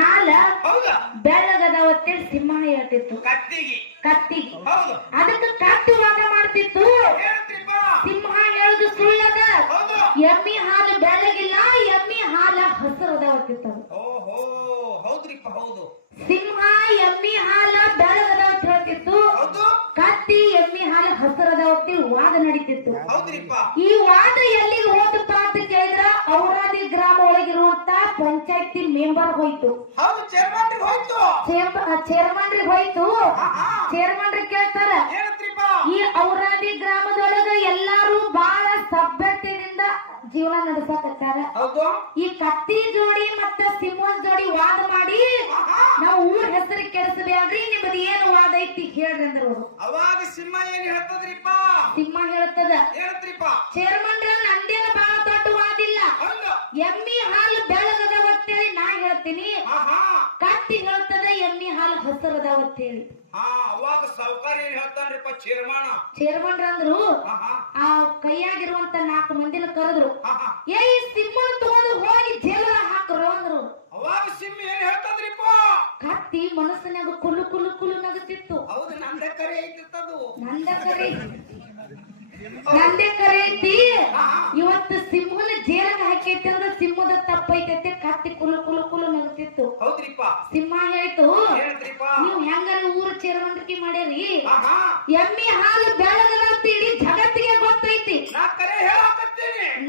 ಹಾಲ ಹೌದು? ಬೆಳ್ಳಗದವತ್ತೇಳಿ ಸಿಂಹ ಹೇಳ್ತಿತ್ತು. ಕತ್ತಿಗೆ. ಕತ್ತಿಗೆ. ಹೌದು. ಅದಕ್ಕೆ ಕತ್ತಿ ವಾದ ಮಾಡ್ತಿತ್ತು. ಸಿಂಹ ಹೇಳುದು ಸುಳ್ಳದ. ಎಮ್ಮಿ ಹಾಲು ಬೆಳ್ಳಗಿಲ್ಲ ಎಮ್ಮಿ ಹಾಲ ಹಸಿರದವತ್ತಿತ್ತು ಓಹೋ ಹೌದ್ರಿಪ್ಪ ಹೌದು. ಸಿಂಹ ಎಮ್ಮಿ ಹಾಲ ಬೆಳ್ಳಗದವತ್ ಹೇಳ್ತಿತ್ತು. ಹೌದು. ಕತ್ತಿ ಎಮ್ಮಿ ಹಾಲು ಹಸಿರದವತ್ತಿ ವಾದ ನಡೀತಿತ್ತು. ಈ ವಾದ ಎಲ್ಲಿಗೆ ಹೋತಪ್ಪ ಅಂತ ಕೇಳಿದ್ರ ಔರಾದಿ ಗ್ರಾಮ ಒಳಗಿರುವಂತ ಪಂಚಾಯತಿ ಮೆಂಬರ್ ಹೋಯ್ತು. ಹೌದು ಚೇರ್ಮನ್ರಿಗೆ ಹೋಯ್ತು. ಚೇರ್ಮನ್ರಿಗೆ ಹೋಯ್ತು. ಕೇಳ್ತಾರ ಈ ಔರಾದಿ ಗ್ರಾಮದೊಳಗ ಎಲ್ಲಾರು ಬಹಳ ಸಭ್ಯತೆಯಿಂದ ಜೀವನ ನಡೆಸಕತ್ತಾರ. ಈ ಕತ್ತಿ ಜೋಡಿ ಮತ್ತೆ ಸಿಂಹದ ಜೋಡಿ ವಾದ ಮಾಡಿ. ನಾವು ಊರ್ ಹೆಸರು ಕೆಡಿಸಬೇಡ್ರಿ ನಿಮ್ದು ಏನು ವಾದ ಐತಿ ಹೇಳ್ರಿ ಅಂದ್ರ ಅವ್ರು. ಅವಾಗ ಸಿಂಹ ಏನ್ ಹೇಳ್ತದ್ರಿಪ್ಪ? ಸಿಂಹ ಹೇಳ್ತದ ಹೇಳ್ತ್ರಿಪ್ಪ ಚೇರ್ಮನ್ರ ನಂದೇನ ಬಹಳ ದೊಡ್ಡ ವಾದಿಲ್ಲ. ಎಮ್ಮಿ ಹಾಲು ಬೆಳಗದವತ್ತೇಳಿ ನಾ ಹೇಳ್ತೀನಿ ಆಹಾ ಕತ್ತಿ ಹೇಳ್ತದ ಎಮ್ಮಿ ಹಾಲು ಆ ಹಾ ಅವಾಗ ಸಾವುಕಾರ ಏನ್ ಹೇಳ್ತಾನ್ರಿಪ್ಪ ಚೇರ್ಮಾನ ಚೇರ್ಮನ್ರ ಅಂದ್ರು ಆ ಕೈಯಾಗಿರುವಂತ ನಾಲ್ಕು ಮಂದಿನ ಕರೆದ್ರು ಆಹಾ ಏ ಈ ಸಿಂಹನ ತಗೊಂಡು ಹೋಗಿ ಜೇಲ ಹಾಕ್ರು ಅಂದ್ರು. ಅವಾಗ ಸಿಂಹ ಏನ್ ಹೇಳ್ತದ್ರಿಪ್ಪ ಕತ್ತಿ ಮನಸ್ಸಿನಾಗ ಕುಲು ಕುಲು ಕುಲು ನಗುತ್ತಿತ್ತು. ಹೌದು ನಂದ ಕರೆ ಐತಿರ್ತದು ನಂದ ಕರೆ ನಂದೇ ಕರೆ ಐತಿ. ಇವತ್ತು ಸಿಂಹನ ಜೇಲ ಹಾಕೈತಿ ಅಂದ್ರೆ ಸಿಂಹದ ತಪ್ಪೈತೈತಿ ಕತ್ತಿ ಕುಲು ಕುಲು ಕುಲು ನಗುತ್ತಿತ್ತು ಹೌದ್ರಿಪ್ಪ ಸಿಂಹ ಹೇಳ್ತು ನೀವು ಹೆಂಗಾರ ಊರು ಚೇರ್ಮಂಡ್ರಿಕೆ ಮಾಡ್ಯಾರಿ? ಎಮ್ಮಿ ಹಾಲು ಬೆಳಗದ ಅಂತ ಇಡೀ ಜಗತ್ತಿಗೆ ಗೊತ್ತೈತಿ.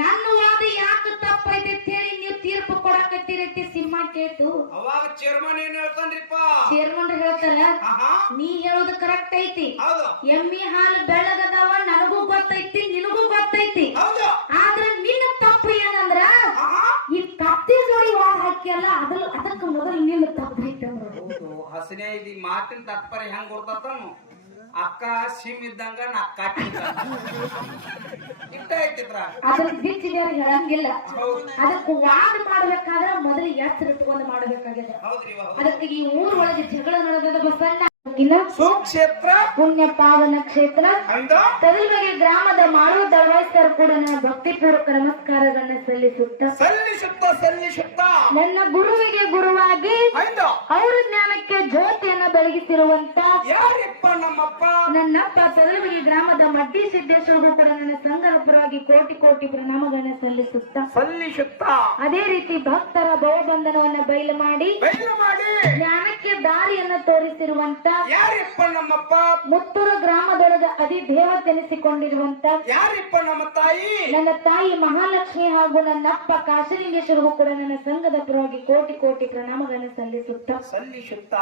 ನನ್ನ ವಾದ ಯಾಕೆ ತಪ್ಪೈತಿ ಅಂತ ಹೇಳಿ ನೀವು ತೀರ್ಪು ಕೊಡಕತ್ತೀರೈತಿ ಸಿಂಹ ಕೇಳ್ತು. ಅವಾಗ ಚೇರ್ಮನ್ ಏನ್ ಹೇಳ್ತಾನ್ರಿಪ್ಪ? ಚೇರ್ಮನ್ ಹೇಳ್ತಾರ ನೀ ಹೇಳೋದು ಕರೆಕ್ಟ್ ಐತಿ. ಎಮ್ಮಿ ಹಾಲು ಬೆಳಗದವ ನನಗೂ ಗೊತ್ತೈತಿ ನಿನಗೂ ಗೊತ್ತೈತಿ. ಹೌದು ಆದ್ರ ನಿನ್ನ ತಪ್ಪು ಏನಂದ್ರ ಆಹಾ ಈ ಕತ್ತಿ ಜೋಡಿ ವಾದ ಹಾಕಿಯಲ್ಲ ಅದ್ರ ಅದಕ್ಕೆ ಮೊದಲು ನಿನ್ನ ತಪ್ಪು ಐತಿ ಹೌದು ಹಸನೆ ಇದು ಮಾತಿನ ತಾತ್ಪರ್ಯ ಹೆಂಗ್ ಗೊತ್ತಾತನು ಅಕ್ಕ ಸಿಮ್ ಇದ್ದಂಗ ನಾ ಇಷ್ಟ ಐತಿದ್ರ ಅದ್ರ ಹೇಳಂಗಿಲ್ಲ. ಅದಕ್ಕೆ ವಾದ ಮಾಡ್ಬೇಕಾದ್ರ ಮೊದಲು ಎಚ್ಚರ ಇಟ್ಕೊಂಡು ಮಾಡ್ಬೇಕಾಗಿದೆ ಅದಕ್ಕೆ ಈ ಊರೊಳಗೆ ಒಳಗೆ ಜಗಳ ನಡೆದ ಬಸಣ್ಣ. ಇನ್ನ ಸುಕ್ಷೇತ್ರ. ಪುಣ್ಯ ಪಾವನ ಕ್ಷೇತ್ರ. ಅಂದ. ತದಲ್ಬಗೆ ಗ್ರಾಮದ ಮಾಳು ದಳವಾಯಿಸರು ಕೂಡ ನನ್ನ ಭಕ್ತಿಪೂರ್ವಕ ನಮಸ್ಕಾರಗಳನ್ನ ಸಲ್ಲಿಸುತ್ತ. ಸಲ್ಲಿಸುತ್ತ ಸಲ್ಲಿಸುತ್ತ. ನನ್ನ ಗುರುವಿಗೆ ಗುರುವಾಗಿ ಅವರ ಜ್ಞಾನಕ್ಕೆ ಜ್ಯೋತಿಯನ್ನ ಬೆಳಗಿಸಿರುವಂತ ಯಾರಿಪ್ಪ ನಮ್ಮಪ್ಪ? ನನ್ನಪ್ಪ ತದಲ್ಬಗೆ ಗ್ರಾಮದ ಮಡ್ಡಿ ಸಿದ್ದೇಶ್ವರಗೂ ಕೂಡ ನನ್ನ ಸಂಘದ ಪರವಾಗಿ ಕೋಟಿ ಕೋಟಿ ಪ್ರಣಾಮಗಳನ್ನ ಸಲ್ಲಿಸುತ್ತ. ಸಲ್ಲಿಸುತ್ತ. ಅದೇ ರೀತಿ ಭಕ್ತರ ಭವಬಂಧನವನ್ನ ಬಯಲು ಮಾಡಿ ಬಯಲು ಮಾಡಿ. ತೋರಿಸಿರುವಂತ ಯಾರಿಪ್ಪ ನಮ್ಮಪ್ಪ? ಮುತ್ತೂರು ಗ್ರಾಮದೊಳಗ ದೇವ ದೇವತೆನಿಸಿಕೊಂಡಿರುವಂತ ಯಾರಿಪ್ಪ ನಮ್ಮ ತಾಯಿ? ನನ್ನ ತಾಯಿ ಮಹಾಲಕ್ಷ್ಮಿ ಹಾಗೂ ನನ್ನಪ್ಪ ಕಾಶಲಿಂಗೇಶ್ವರಗೂ ಕೂಡ ನನ್ನ ಸಂಘದ ಪರವಾಗಿ ಕೋಟಿ ಕೋಟಿ ಪ್ರಣಾಮಗಳನ್ನು ಸಲ್ಲಿಸುತ್ತ ಸಲ್ಲಿಸುತ್ತ